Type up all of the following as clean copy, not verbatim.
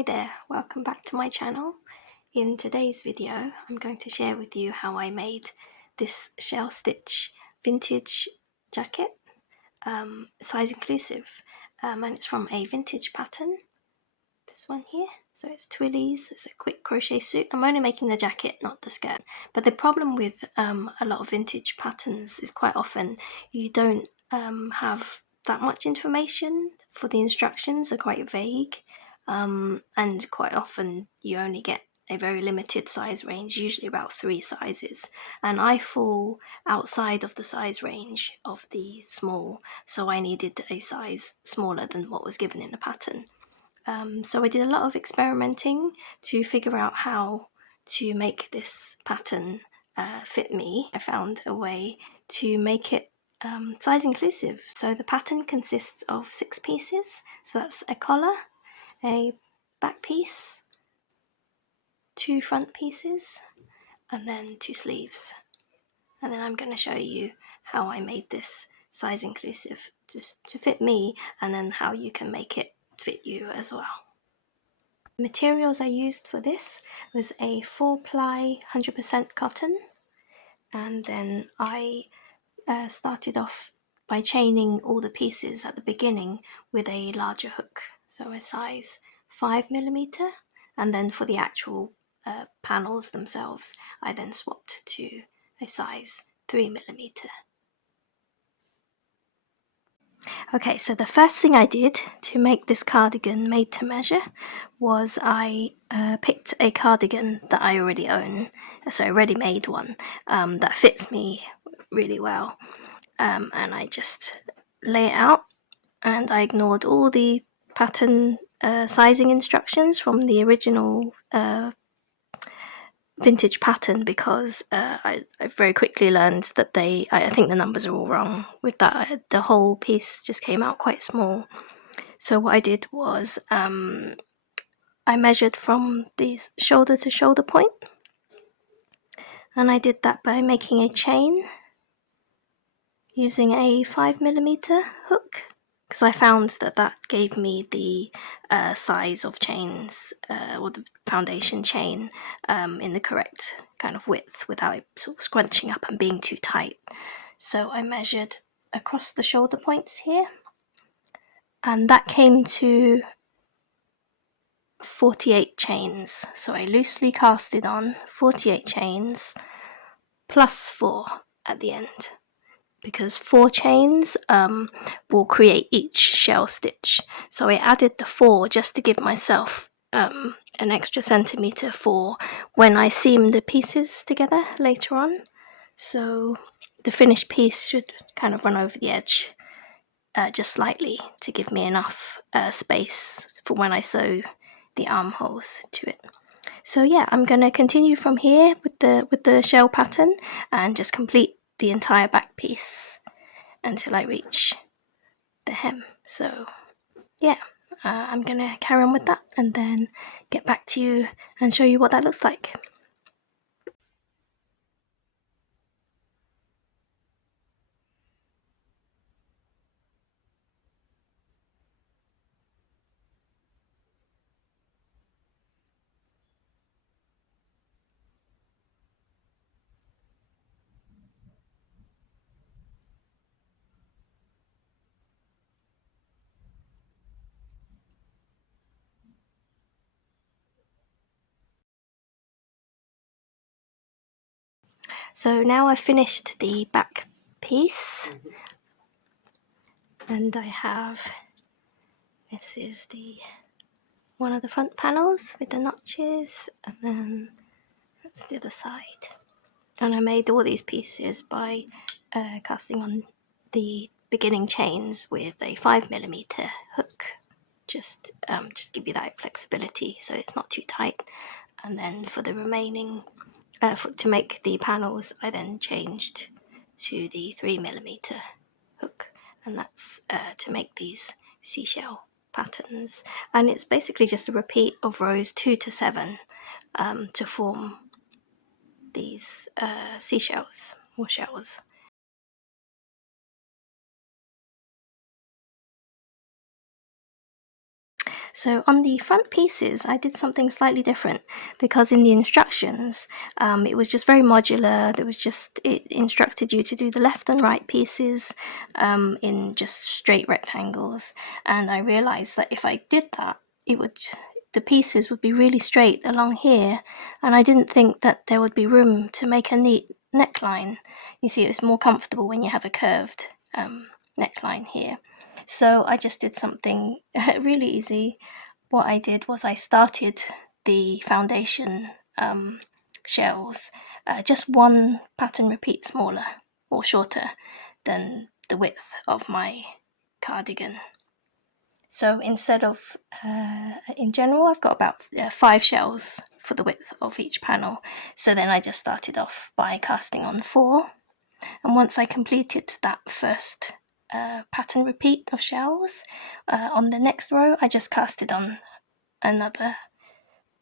Hi there, welcome back to my channel. In today's video I'm going to share with you how I made this shell stitch vintage jacket, size inclusive, and it's from a vintage pattern, this one here. So it's Twilley's, it's a quick crochet suit. I'm only making the jacket, not the skirt. But the problem with a lot of vintage patterns is quite often you don't have that much information for the instructions. They're quite vague. And quite often you only get a very limited size range, usually about 3 sizes, and I fall outside of the size range of the small, so I needed a size smaller than what was given in the pattern. So I did a lot of experimenting to figure out how to make this pattern fit me. I found a way to make it size inclusive. So the pattern consists of 6 pieces, so that's a collar, a back piece, 2 front pieces, and then 2 sleeves. And then I'm going to show you how I made this size inclusive just to fit me, and then how you can make it fit you as well. The materials I used for this was a 4-ply 100% cotton, and then I started off by chaining all the pieces at the beginning with a larger hook, so a size 5mm, and then for the actual panels themselves I then swapped to a size 3mm. Okay, so the first thing I did to make this cardigan made to measure was I picked a cardigan that I already own, so a ready-made one that fits me really well, and I just lay it out, and I ignored all the pattern sizing instructions from the original vintage pattern, because I very quickly learned that I think the numbers are all wrong with that. The whole piece just came out quite small. So what I did was I measured from the shoulder to shoulder point, and I did that by making a chain using a 5mm hook, because I found that gave me the size of chains, or the foundation chain, in the correct kind of width without it sort of scrunching up and being too tight. So I measured across the shoulder points here, and that came to 48 chains. So I loosely casted on 48 chains plus 4 at the end, because 4 chains will create each shell stitch. So I added the 4 just to give myself an extra centimetre for when I seam the pieces together later on. So the finished piece should kind of run over the edge just slightly to give me enough space for when I sew the armholes to it. So yeah, I'm going to continue from here with the shell pattern and just complete the entire back piece until I reach the hem. So yeah, I'm going to carry on with that and then get back to you and show you what that looks like. So now I've finished the back piece, and I have, this is one of the front panels with the notches, and then that's the other side. And I made all these pieces by casting on the beginning chains with a 5mm hook, just give you that flexibility so it's not too tight. And then for the remaining, to make the panels, I then changed to the 3mm hook, and that's to make these seashell patterns. And it's basically just a repeat of rows 2 to 7 to form these seashells or shells. So on the front pieces, I did something slightly different because in the instructions, it was just very modular. It instructed you to do the left and right pieces in just straight rectangles. And I realized that if I did that, the pieces would be really straight along here. And I didn't think that there would be room to make a neat neckline. You see, it's more comfortable when you have a curved neckline here. So I just did something really easy. What I did was I started the foundation shells just one pattern repeat smaller or shorter than the width of my cardigan. So instead of, in general, I've got about 5 shells for the width of each panel. So then I just started off by casting on 4. And once I completed that first pattern repeat of shells, on the next row I just casted on another, I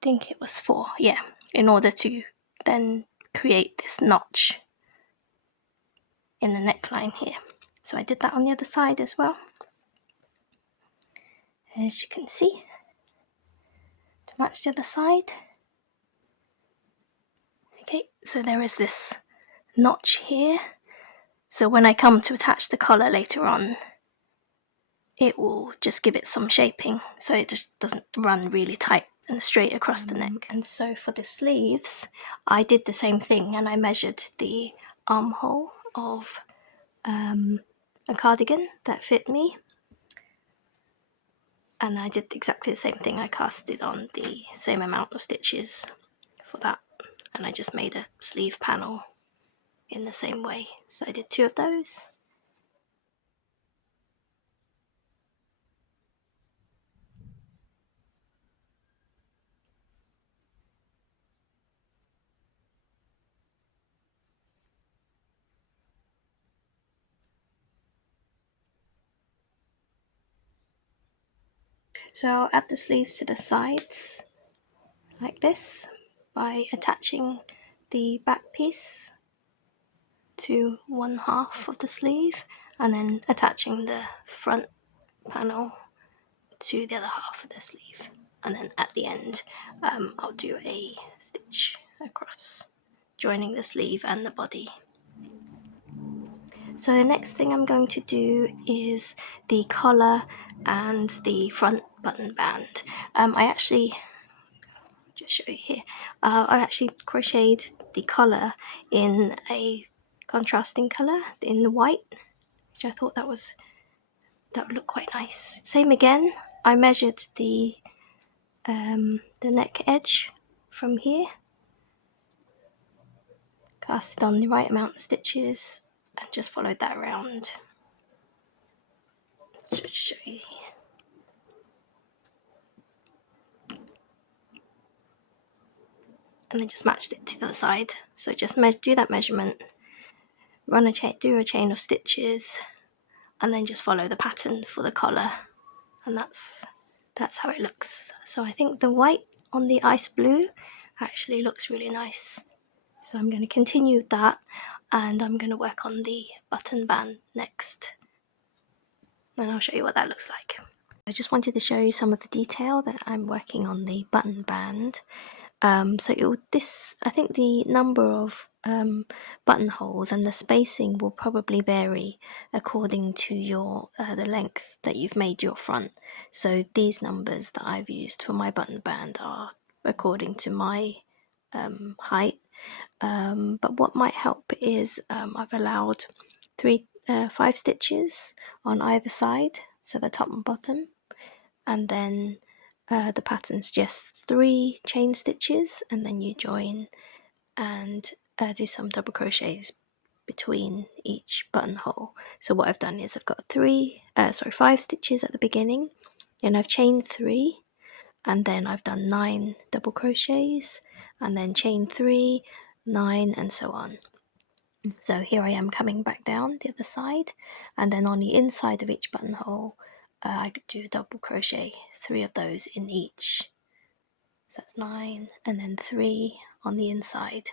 think it was 4, yeah, in order to then create this notch in the neckline here. So I did that on the other side as well, as you can see, to match the other side. Okay, so there is this notch here. So when I come to attach the collar later on, it will just give it some shaping so it just doesn't run really tight and straight across the neck. And so for the sleeves, I did the same thing, and I measured the armhole of a cardigan that fit me, and I did exactly the same thing. I casted on the same amount of stitches for that, and I just made a sleeve panel in the same way. So I did 2 of those. So I'll add the sleeves to the sides like this by attaching the back piece to one half of the sleeve and then attaching the front panel to the other half of the sleeve, and then at the end I'll do a stitch across, joining the sleeve and the body. So the next thing I'm going to do is the collar and the front button band. I actually just show you here. I actually crocheted the collar in a contrasting color, in the white, which I thought that would look quite nice. Same again, I measured the neck edge from here, casted on the right amount of stitches, and just followed that around. Just show you here. And then just matched it to the other side. So just do that measurement, do a chain of stitches, and then just follow the pattern for the collar, and that's how it looks. So I think the white on the ice blue actually looks really nice. So I'm going to continue with that, and I'm going to work on the button band next, and I'll show you what that looks like. I just wanted to show you some of the detail that I'm working on the button band. I think the number of buttonholes and the spacing will probably vary according to your the length that you've made your front. So these numbers that I've used for my button band are according to my height. But what might help is I've allowed 5 stitches on either side, so the top and bottom, and then the pattern's just 3 chain stitches, and then you join and do some double crochets between each buttonhole. So what I've done is I've got 5 stitches at the beginning, and I've chained 3, and then I've done 9 double crochets, and then chain 3, 9, and so on. So here I am coming back down the other side, and then on the inside of each buttonhole I could do a double crochet, 3 of those in each. So that's 9, and then 3 on the inside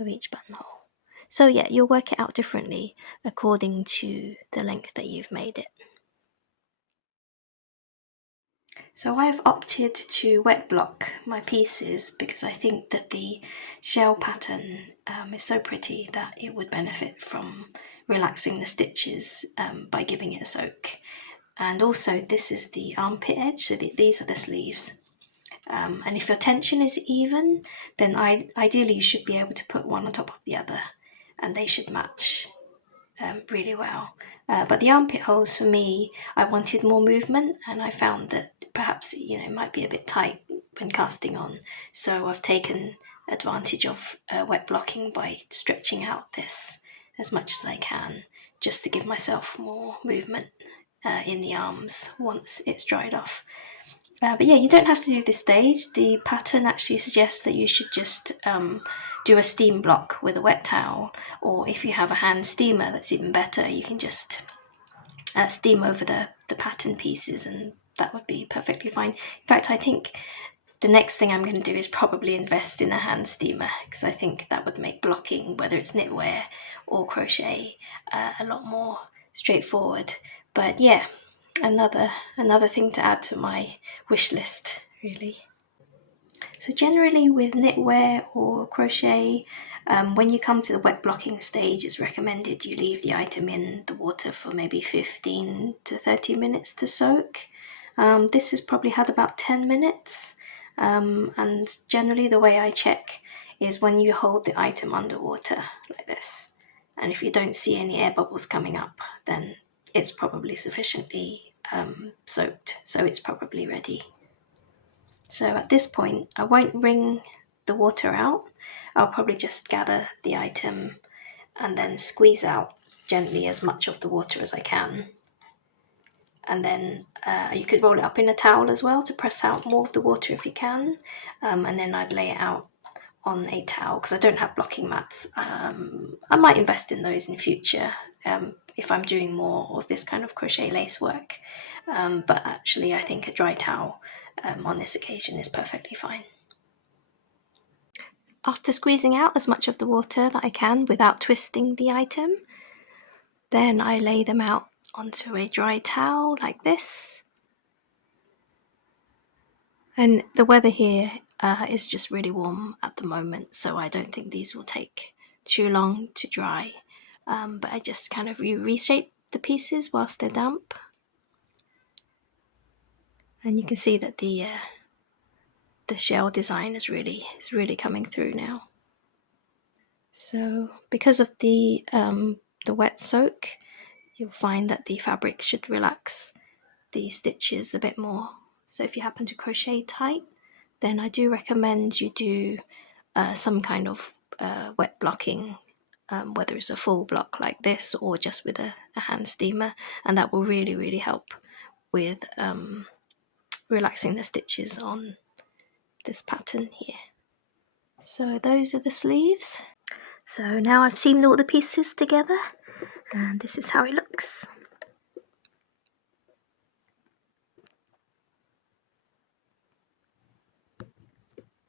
of each buttonhole. So yeah, you'll work it out differently according to the length that you've made it. So I have opted to wet block my pieces because I think that the shell pattern is so pretty that it would benefit from relaxing the stitches by giving it a soak. And also this is the armpit edge, so these are the sleeves. And if your tension is even, then ideally you should be able to put one on top of the other and they should match really well. But the armpit holes for me, I wanted more movement, and I found that perhaps it might be a bit tight when casting on. So I've taken advantage of wet blocking by stretching out this as much as I can, just to give myself more movement in the arms once it's dried off. But yeah, you don't have to do this stage. The pattern actually suggests that you should just do a steam block with a wet towel, or if you have a hand steamer, that's even better. You can just steam over the pattern pieces, and that would be perfectly fine. In fact, I think the next thing I'm going to do is probably invest in a hand steamer, because I think that would make blocking, whether it's knitwear or crochet, a lot more straightforward. But yeah, another thing to add to my wish list, really. So generally with knitwear or crochet, when you come to the wet blocking stage, it's recommended you leave the item in the water for maybe 15 to 30 minutes to soak. This has probably had about 10 minutes, and generally the way I check is when you hold the item underwater like this, and if you don't see any air bubbles coming up, then it's probably sufficiently soaked, so it's probably ready. So at this point, I won't wring the water out. I'll probably just gather the item and then squeeze out gently as much of the water as I can. And then you could roll it up in a towel as well to press out more of the water if you can. And then I'd lay it out on a towel, because I don't have blocking mats. I might invest in those in future if I'm doing more of this kind of crochet lace work. But actually I think a dry towel on this occasion is perfectly fine. After squeezing out as much of the water that I can without twisting the item, then I lay them out onto a dry towel like this. And the weather here is just really warm at the moment, so I don't think these will take too long to dry. But I just kind of reshape the pieces whilst they're damp. And you can see that the shell design is really coming through now. So because of the wet soak, you'll find that the fabric should relax the stitches a bit more. So if you happen to crochet tight, then I do recommend you do some kind of wet blocking, whether it's a full block like this or just with a hand steamer, and that will really help with relaxing the stitches on this pattern here. So those are the sleeves. So now I've seamed all the pieces together, and this is how it looks.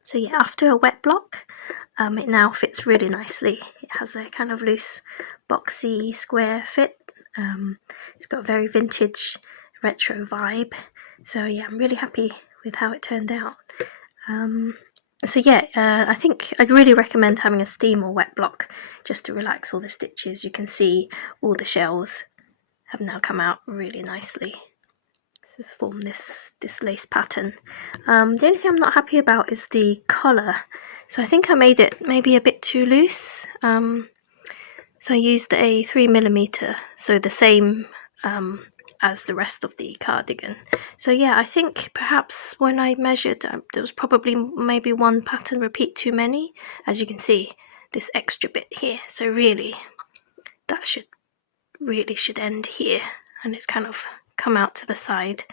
So yeah, after a wet block, it now fits really nicely. It has a kind of loose, boxy, square fit. It's got a very vintage, retro vibe. So yeah, I'm really happy with how it turned out. So yeah, I think I'd really recommend having a steam or wet block just to relax all the stitches. You can see all the shells have now come out really nicely to form this lace pattern. The only thing I'm not happy about is the collar. So I think I made it maybe a bit too loose. So I used a 3mm, so the same as the rest of the cardigan. So yeah, I think perhaps when I measured, there was probably maybe one pattern repeat too many. As you can see, this extra bit here. So really, that should end here, and it's kind of come out to the side.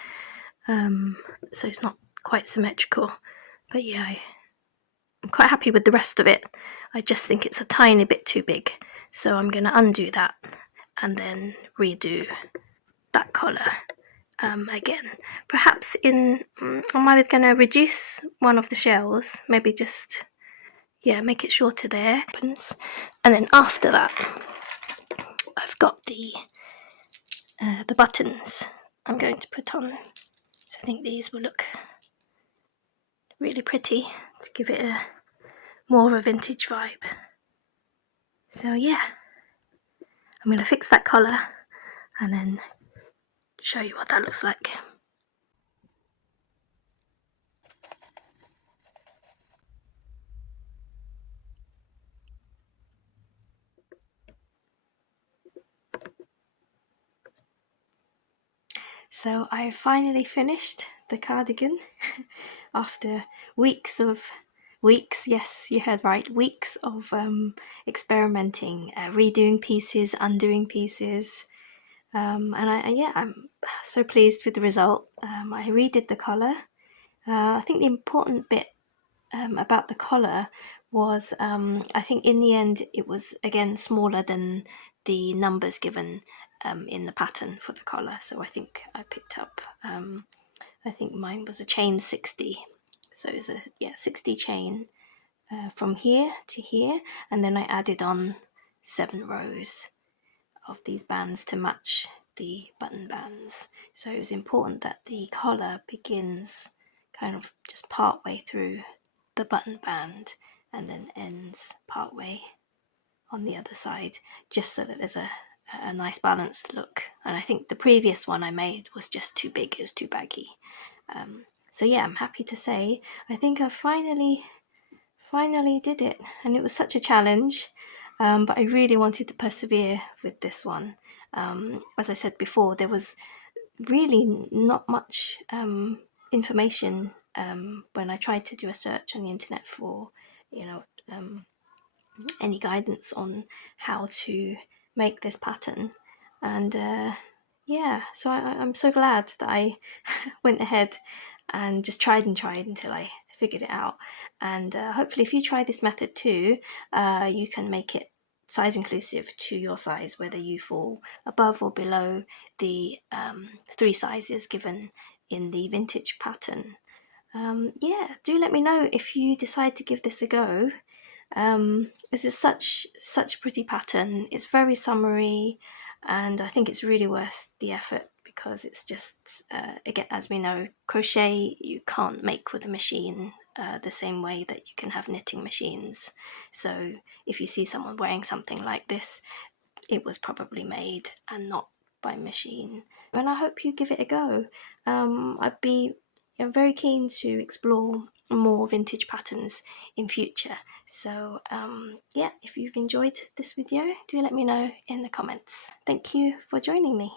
So it's not quite symmetrical. But yeah, I'm quite happy with the rest of it. I just think it's a tiny bit too big. So I'm going to undo that and then redo that collar again. Perhaps I'm either going to reduce one of the shells, maybe just, yeah, make it shorter there. And then after that, I've got the buttons I'm going to put on. So I think these will look really pretty to give it a more of a vintage vibe. So yeah, I'm going to fix that collar and then show you what that looks like. So I finally finished the cardigan after weeks, yes, you heard right, weeks of experimenting, redoing pieces, undoing pieces, and I'm so pleased with the result. I redid the collar. I think the important bit about the collar was I think in the end it was again smaller than the numbers given in the pattern for the collar, so I think I picked up I think mine was a chain 60, so it's a 60 chain from here to here, and then I added on 7 rows of these bands to match the button bands. So it was important that the collar begins kind of just part way through the button band and then ends part way on the other side, just so that there's a nice balanced look. And I think the previous one I made was just too big, it was too baggy. So yeah, I'm happy to say I think I finally did it, and it was such a challenge, but I really wanted to persevere with this one. As I said before, there was really not much information when I tried to do a search on the internet for, you know, any guidance on how to make this pattern. And yeah, so I'm so glad that I went ahead and just tried until I figured it out. And hopefully if you try this method too, you can make it size inclusive to your size, whether you fall above or below the 3 sizes given in the vintage pattern. Yeah, do let me know if you decide to give this a go. This is such a pretty pattern. It's very summery, and I think it's really worth the effort because it's just again, as we know, crochet you can't make with a machine the same way that you can have knitting machines. So if you see someone wearing something like this, it was probably made and not by machine. And I hope you give it a go. I'd be very keen to explore more vintage patterns in future. So yeah, if you've enjoyed this video, do let me know in the comments. Thank you for joining me.